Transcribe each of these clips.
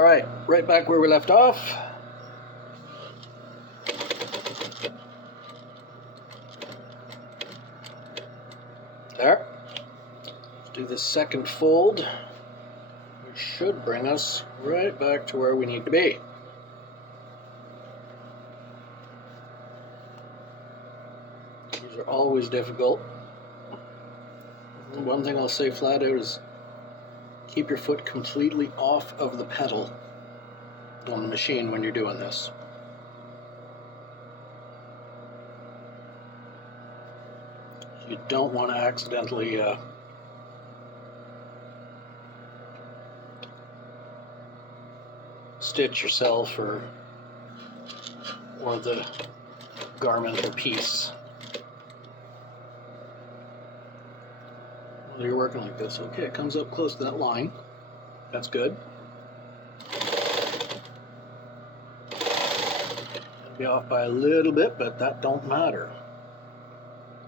All right, right back where we left off. There. Let's do the second fold, which should bring us right back to where we need to be. These are always difficult. One thing I'll say flat out is keep your foot completely off of the pedal on the machine when you're doing this. You don't want to accidentally stitch yourself or the garment or piece while you're working like this. Okay, it comes up close to that line. That's good. It'll be off by a little bit, but that don't matter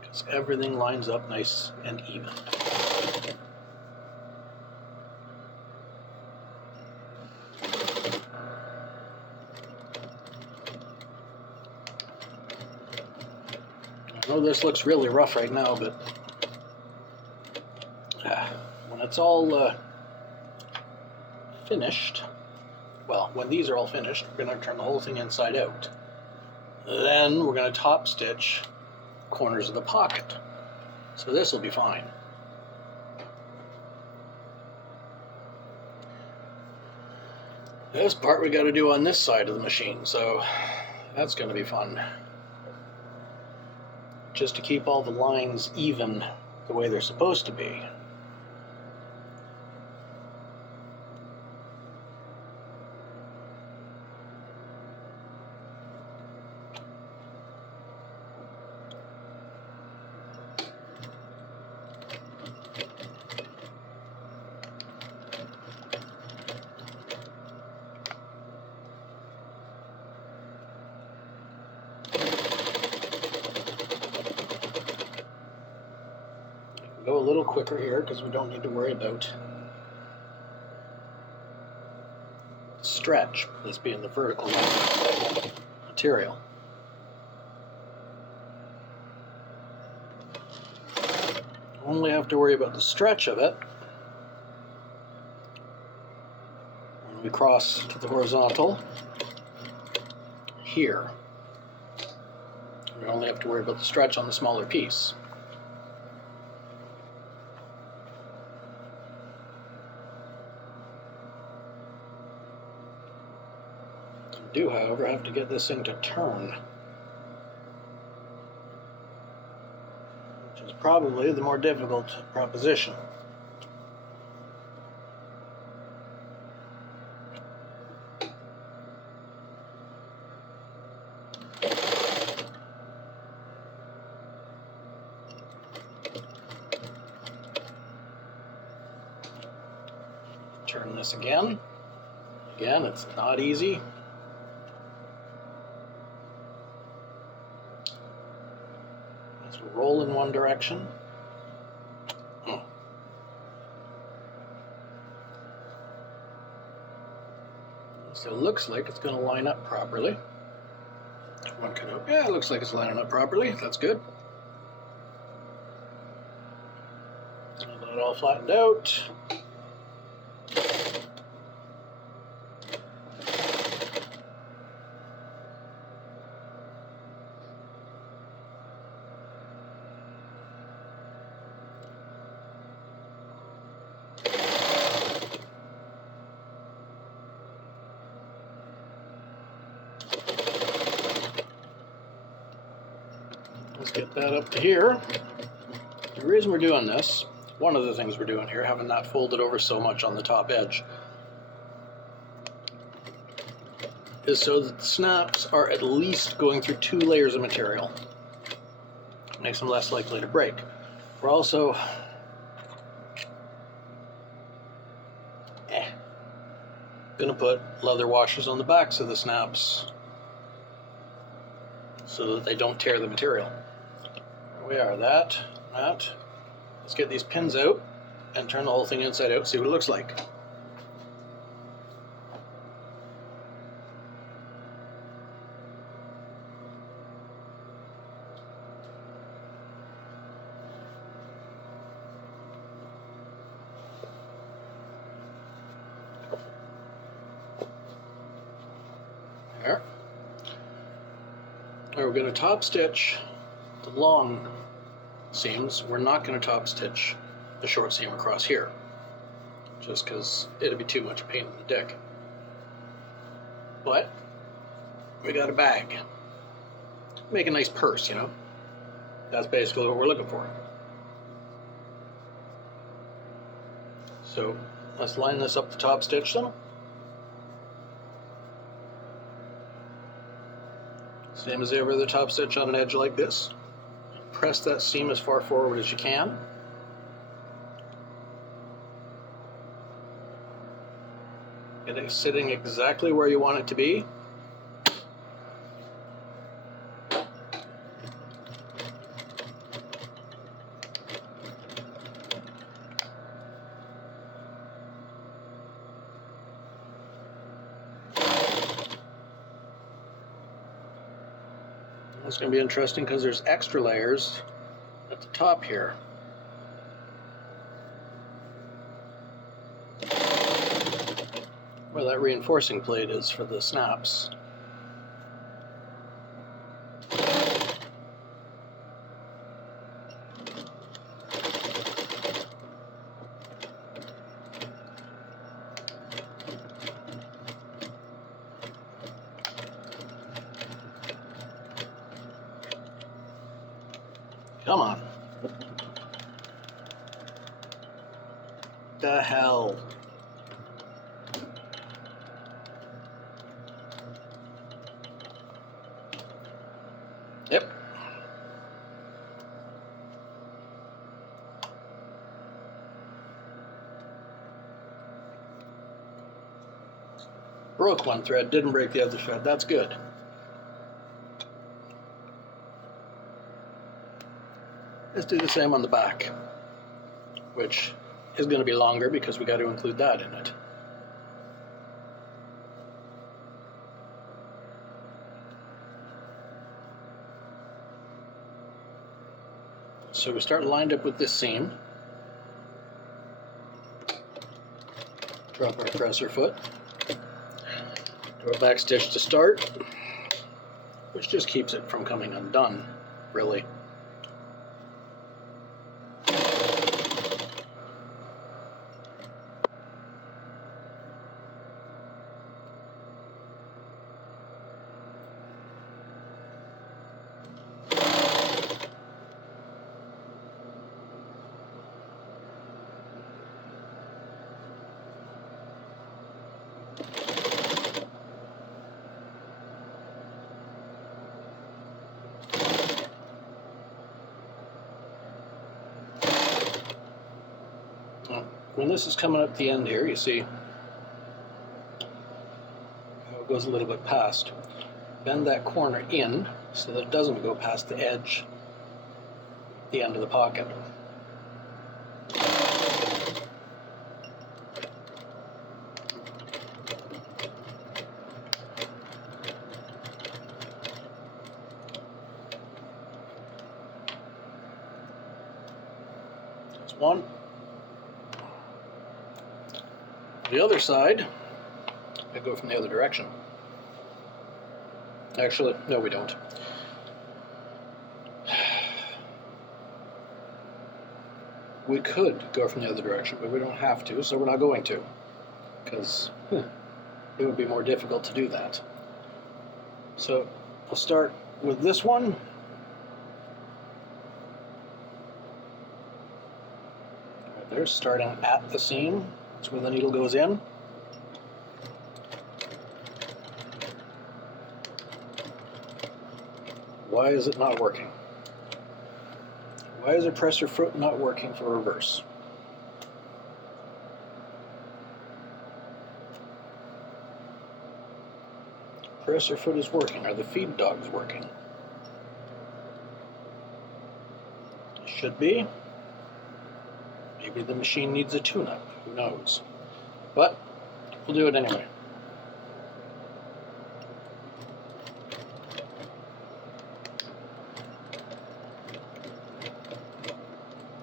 because everything lines up nice and even. I know this looks really rough right now, but when it's all finished, well, when these are all finished, we're going to turn the whole thing inside out. Then we're going to top stitch corners of the pocket. So this will be fine. This part we got to do on this side of the machine, so that's going to be fun. Just to keep all the lines even the way they're supposed to be. Go a little quicker here because we don't need to worry about stretch, this being the vertical material. Only have to worry about the stretch of it when we cross to the horizontal here. We only have to worry about the stretch on the smaller piece. Do, however, have to get this thing to turn, which is probably the more difficult proposition. Turn this again. Again, it's not easy. Roll in one direction. So it looks like it's going to line up properly. One can hope. Yeah, it looks like it's lining up properly. That's good. Get that all flattened out. Let's get that up to here. The reason we're doing this, one of the things we're doing here, having that folded over so much on the top edge, is so that the snaps are at least going through 2 layers of material. Makes them less likely to break. We're also going to put leather washers on the backs of the snaps so that they don't tear the material. There we are, that. Let's get these pins out and turn the whole thing inside out, see what it looks like. There. Now we're going to top stitch the long seams. We're not going to top stitch the short seam across here, just because it'd be too much a pain in the dick. But we got a bag. Make a nice purse, you know. That's basically what we're looking for. So let's line this up to top stitch them. Same as every other top stitch on an edge like this. Press that seam as far forward as you can. Get it sitting exactly where you want it to be. It's going to be interesting because there's extra layers at the top here. Where that reinforcing plate is for the snaps. Come on. The hell? Yep. Broke one thread, didn't break the other thread. That's good. Let's do the same on the back, which is going to be longer because we got to include that in it. So we start lined up with this seam. Drop our presser foot. Do our back stitch to start, which just keeps it from coming undone, really. When this is coming up the end here, you see how it goes a little bit past. Bend that corner in so that it doesn't go past the edge, the end of the pocket. That's one. The other side, I go from the other direction. Actually, no, we don't. We could go from the other direction, but we don't have to, so we're not going to, because it would be more difficult to do that. So we'll start with this one. Right there, starting at the seam. That's where the needle goes in. Why is it not working? Why is the presser foot not working for reverse? Presser foot is working. Are the feed dogs working? Should be. Maybe the machine needs a tune-up. Who knows? But we'll do it anyway.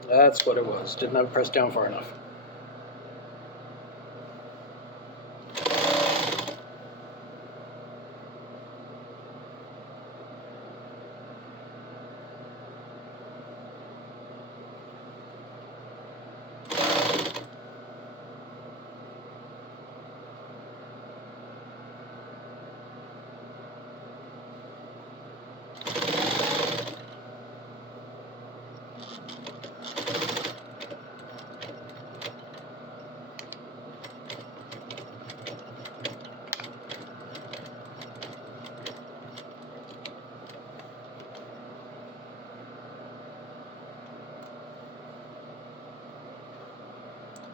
That's what it was. Didn't have it pressed down far enough.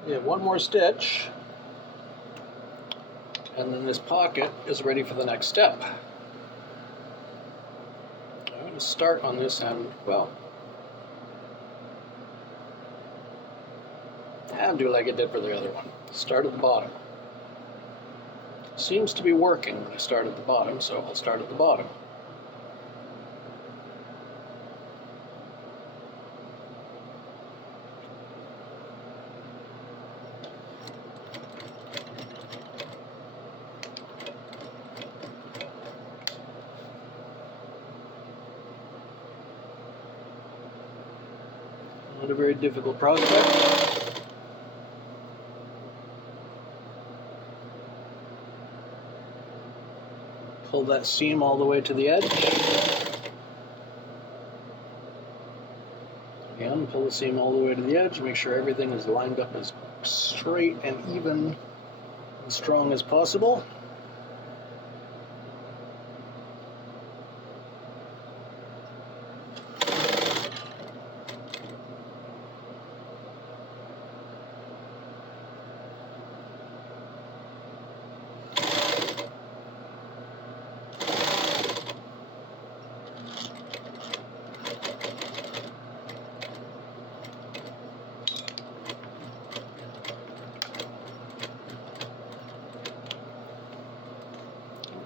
We have one more stitch, and then this pocket is ready for the next step. I'm going to start on this end. Well, and do like I did for the other one. Start at the bottom. Seems to be working when I start at the bottom, so I'll start at the bottom. Not a very difficult prospect. Pull that seam all the way to the edge. Again, pull the seam all the way to the edge. Make sure everything is lined up as straight and even and strong as possible.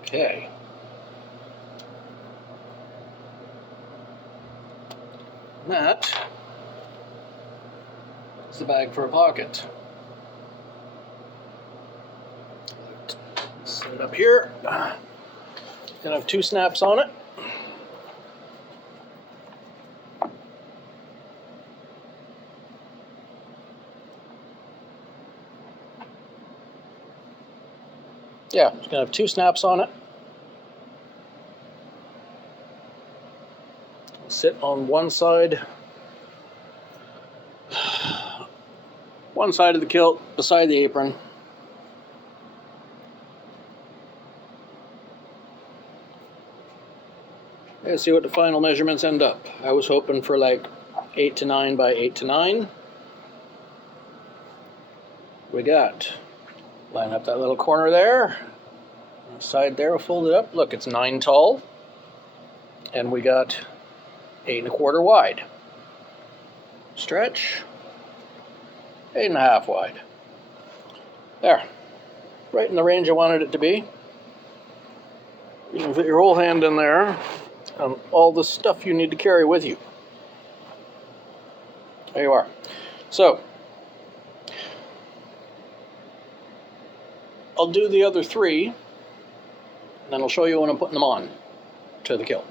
Okay. That is the bag for a pocket. Set it up here. Gonna have 2 snaps on it. Yeah, it's gonna have 2 snaps on it. Sit on one side of the kilt beside the apron. And see what the final measurements end up. I was hoping for like 8 to 9 by 8 to 9. We got, line up that little corner there. Side there, we'll fold it up. Look, it's 9 tall. And we got 8 1/4 wide. Stretch, 8 1/2 wide. There, right in the range I wanted it to be. You can fit your whole hand in there and all the stuff you need to carry with you. There you are. So, I'll do the other 3, and then I'll show you when I'm putting them on to the kilt.